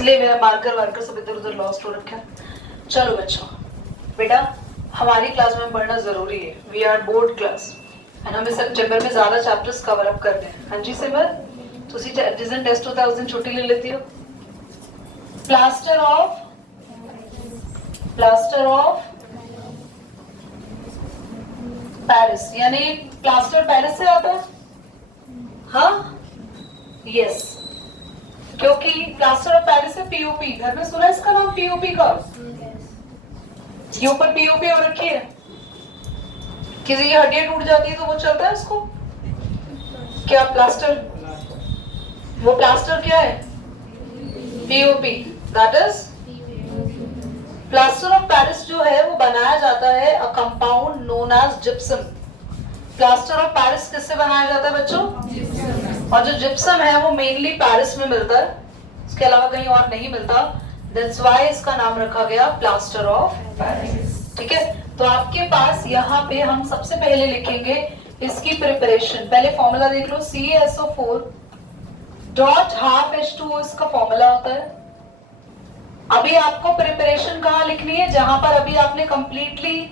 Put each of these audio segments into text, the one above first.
इसलिए मेरा marker worker सब इधर उधर लॉस्ट हो रखा है। चलो बच्चों, बेटा हमारी क्लास में पढ़ना जरूरी है। We are board class and हमें सितंबर में ज्यादा चैप्टर्स कवर अप करने हैं। हाँ जी सिमर, तुसी जिस दिन टेस्ट होता है उस दिन छुट्टी ले लेती हो। प्लास्टर ऑफ पेरिस, यानी प्लास्टर पेरिस से आता है। हाँ यस, क्योंकि प्लास्टर ऑफ पेरिस है पीओपी। घर में सुना है इसका नाम पीओपी का? ये ऊपर पीओपी हो रखी है। किसी की हड्डियां टूट जाती है तो वो चलता है उसको क्या प्लास्टर? वो प्लास्टर क्या है? POP, that is plaster of Paris. जो है वो बनाया जाता है a compound known as gypsum. Plaster of Paris किससे बनाया जाता है बच्चों? और जो जिप्सम है वो मेनली पेरिस में मिलता है, इसके अलावा कहीं और नहीं मिलता। दैट्स व्हाई इसका नाम रखा गया प्लास्टर ऑफ पेरिस। ठीक है, तो आपके पास यहाँ पे हम सबसे पहले लिखेंगे इसकी प्रिपरेशन। पहले फॉर्मूला देख लो, CaSO4 डॉट हाफ H2O इसका फॉर्मूला होता है। अभी आपको प्रिपरेशन कहाँ लिखनी है? जहां पर अभी आपने कंप्लीटली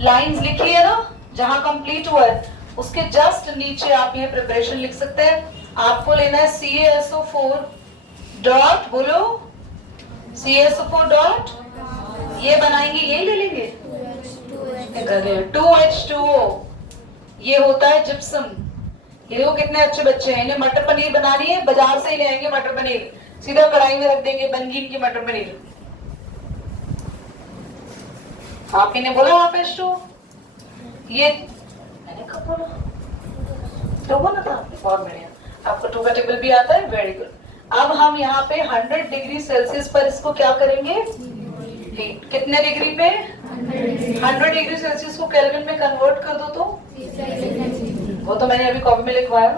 लाइंस लिखी है ना, जहां कंप्लीट हुआ है उसके जस्ट नीचे आप ये प्रिपरेशन लिख सकते हैं। आपको लेना है CaSO4 डॉट, बोलो CaSO4 डॉट, ये बनाएंगे, यही ले लेंगे 2H2O। ये होता है जिप्सम। ये देखो कितने अच्छे बच्चे हैं, इन्हें मटर पनीर बनानी है, बाजार से ही ले आएंगे मटर पनीर, सीधा कढ़ाई में रख देंगे, बन गई इनकी मटर पनीर। आप इन्हें बोला आप H2O, ये मैंने कब बोला? तो बोला था आपने, बहुत बढ़िया। आपको 2 का टेबल भी आता है, वेरी गुड। अब हम यहाँ पे 100 डिग्री सेल्सियस पर इसको क्या करेंगे? हीट। कितने डिग्री पे? 100 डिग्री सेल्सियस को केल्विन में कन्वर्ट कर दो तो वो तो मैंने अभी कॉपी में लिखवाया।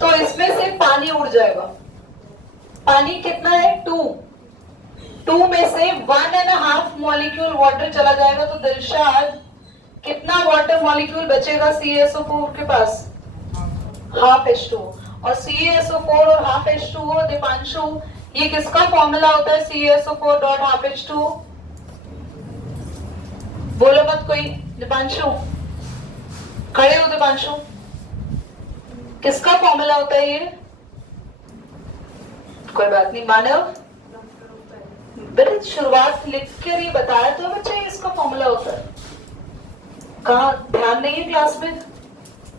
तो इसमें से पानी उड़ जाएगा। पानी कितना है? 2 में से 1.5 मॉलिक्यूल वाटर चला जाएगा। तो दिलशाद कितना वाटर मॉलिक्यूल बचेगा CaSO4 के पास? Half H2O। और CaSO4 और हाफ H2O, दीपांशु ये किसका फॉर्मूला होता है? CaSO4 dot half H2O। बोलो मत कोई, दीपांशु खड़े हो। दीपांशु किसका फॉर्मूला होता है ये? कोई बात नहीं मानव, बेटे शुरुआत लिख कर ही बताया तो बच्चे इसका फॉर्मूला होता है। कहा ध्यान नहीं है क्लास में?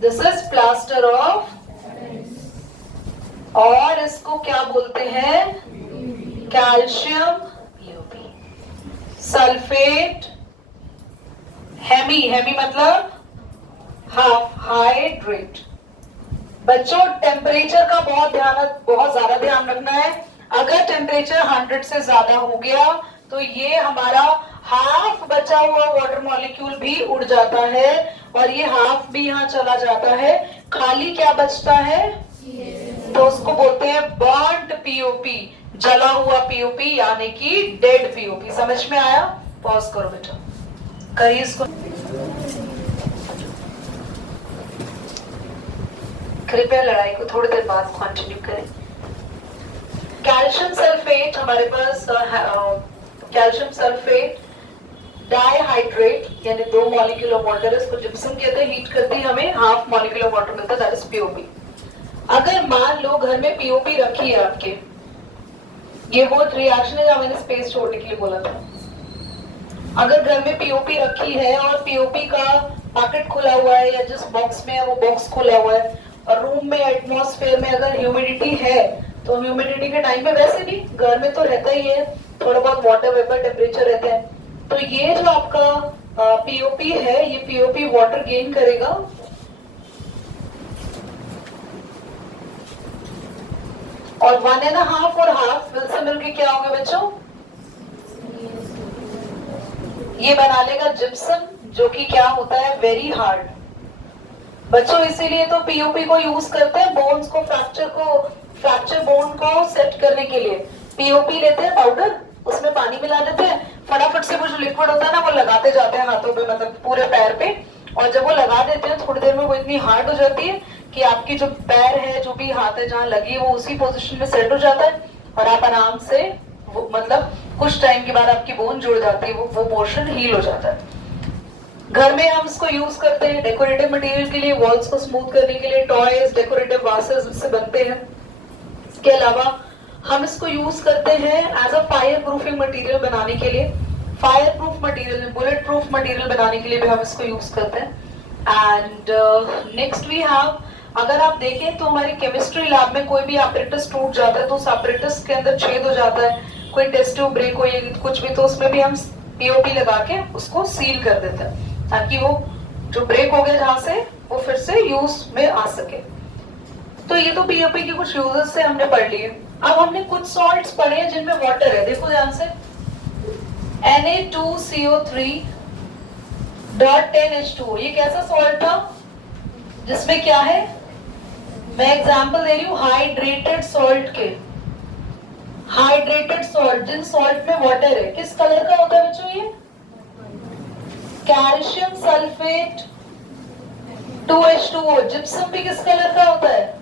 दिस इज प्लास्टर ऑफ, और इसको क्या बोलते हैं? Calcium POP sulphate. Hemi, hemi मतलब हाफ हाइड्रेट। बच्चों टेम्परेचर का बहुत ज्यादा ध्यान रखना है। अगर टेम्परेचर 100 से ज्यादा हो गया तो ये हमारा हाफ बचा हुआ वाटर मॉलिक्यूल भी उड़ जाता है और ये हाफ भी यहाँ चला जाता है। खाली क्या बचता है? तो उसको बोलते हैं बर्न्ड पीओपी, जला हुआ पीओपी, यानी कि डेड पीओपी। समझ में आया? पॉज करो बेटा, करिए इसको। कृपया लड़ाई को थोड़ी देर बाद कंटिन्यू करें। कैल्शियम सल्फेट हमारे पास, कैल्शियम सल्फेट डाइहाइड्रेट यानी 2 मॉलिक्यूल ऑफ वाटर, इसको जिप्सम कहते हैं। हीट करते ही हमें हाफ मॉलिक्यूल ऑफ वाटर मिलता है, दैट इज पीओपी। अगर मान लो घर में पीओपी रखी है आपके, ये वो रिएक्शन है जहां मैंने स्पेस छोड़ने के लिए बोला था। अगर घर में पीओपी रखी है और पीओपी का पैकेट खुला हुआ है या जिस बॉक्स में है वो बॉक्स खुला हुआ है, और रूम में एटमॉस्फेयर में अगर ह्यूमिडिटी है, तो ह्यूमिडिटी के टाइम पे वैसे भी घर में तो रहता ही है, थोड़ा बहुत वाटर वेपर टेम्परेचर रहता है, तो ये जो आपका पीओपी है, ये पीओपी वाटर गेन करेगा और 1.5 और हाफ मिल से मिलके क्या होगा बच्चों? ये बना लेगा जिप्सम, जो कि क्या होता है? Very hard. बच्चों इसीलिए तो पीओपी को यूज करते हैं बोन्स को, फ्रैक्चर बोन को सेट करने के लिए। पीओपी लेते हैं पाउडर, उसमें पानी मिला देते हैं, फटाफट से वो जो लिक्विड होता है ना वो लगाते जाते हैं हाथों पे, मतलब पूरे पैर पे, और जब वो लगा देते हैं थोड़ी देर में वो इतनी हार्ड हो जाती है कि आपकी जो पैर है, जो भी हाथ है जहाँ लगी है, वो उसी पोजीशन में सेट हो जाता है और आप आराम से वो मतलब कुछ टाइम के बाद आपकी बोन जुड़ जाती है, वो पोर्शन हील हो जाता है। घर में हम इसको यूज करते हैं डेकोरेटिव मटेरियल के लिए, वॉल्स को स्मूथ करने के लिए, टॉयज, डेकोरेटिव वासेस इससे बनते हैं। इसके अलावा हम इसको यूज करते हैं as a fire proofing material बनाने के लिए, fire proof material, bullet proof material बनाने के लिए भी हम इसको यूज करते हैं। एंड नेक्स्ट वी हैव, अगर आप देखें तो हमारी केमिस्ट्री लैब में कोई भी apparatus टूट जाता है तो उस apparatus के अंदर छेद हो जाता है, कोई टेस्ट ट्यूब ब्रेक हो या कुछ भी, तो उसमें भी हम पीओपी लगा के उसको सील कर देते हैं ताकि वो जो ब्रेक हो गया जहां से वो फिर से यूज में आ सके। तो ये तो पीओपी के कुछ यूजेस से हमने पढ़ लिए। अब हमने कुछ सॉल्ट्स पढ़े हैं जिनमें वाटर है, देखो ध्यान से, Na2CO3.10H2, ये कैसा सॉल्ट था जिसमें क्या है, मैं एग्जांपल दे रही हूँ हाइड्रेटेड सॉल्ट के। हाइड्रेटेड सॉल्ट, जिन सॉल्ट में वाटर है, किस कलर का होता है बच्चों ये? Calcium sulphate 2H2O। जिप्सम भी किस कलर का होता है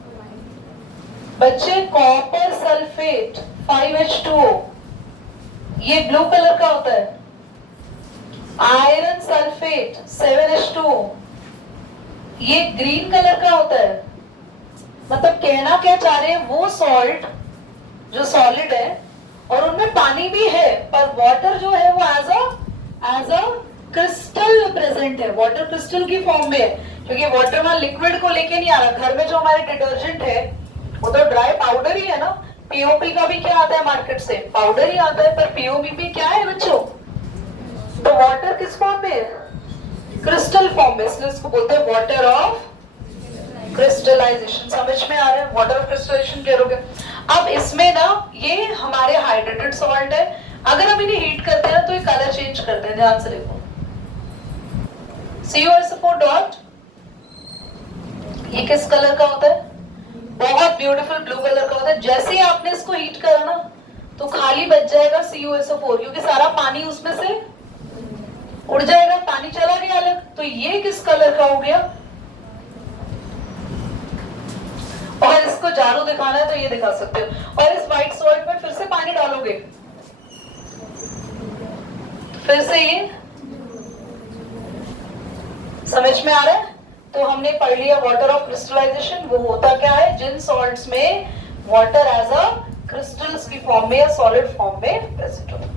बच्चे? कॉपर सल्फेट 5H2O, ये ब्लू कलर का होता है। आयरन सल्फेट 7H2O, ये ग्रीन कलर का होता है। मतलब कहना क्या चाह रहे हैं, वो सॉल्ट जो सॉलिड है और उनमें पानी भी है, पर वाटर जो है वो एज अ क्रिस्टल प्रेजेंट है, वाटर क्रिस्टल की फॉर्म में है, क्योंकि वाटर में लिक्विड को लेके नहीं आ रहा। घर में जो हमारे डिटर्जेंट है वो तो ड्राई पाउडर ही है ना। पीओपी का भी क्या आता है मार्केट से? पाउडर ही आता है, पर पीओपी क्या है बच्चों? तो वाटर किस फॉर्म में है? क्रिस्टल फॉर्म में, इसलिए इसको बोलते हैं वाटर ऑफ क्रिस्टलाइजेशन। समझ में आ रहा है? वाटर ऑफ क्रिस्टलाइजेशन कह रहे। अब इसमें ना ये हमारे हाइड्रेटेड सॉल्ट है, अगर हम इन्हें हीट करते हैं तो ये कलर चेंज करते हैं, ध्यान से देखो। CuSO4 डॉट, ये किस कलर का होता है? बहुत ब्यूटीफुल ब्लू कलर का होता है। जैसे ही आपने इसको हीट करा ना तो खाली बच जाएगा CuSO4, क्योंकि सारा पानी उसमें से उड़ जाएगा, पानी चला गया अलग। तो ये किस कलर का हो गया? और इसको जादू दिखाना है तो ये दिखा सकते हो। और इस व्हाइट सॉल्ट में फिर से पानी डालोगे, फिर से ये, समझ में आ रहा है? तो हमने पढ़ लिया वाटर ऑफ क्रिस्टलाइजेशन। वो होता क्या है? जिन सॉल्ट्स में वाटर एज अ क्रिस्टल्स की फॉर्म में या सॉलिड फॉर्म में प्रेजेंट होता है।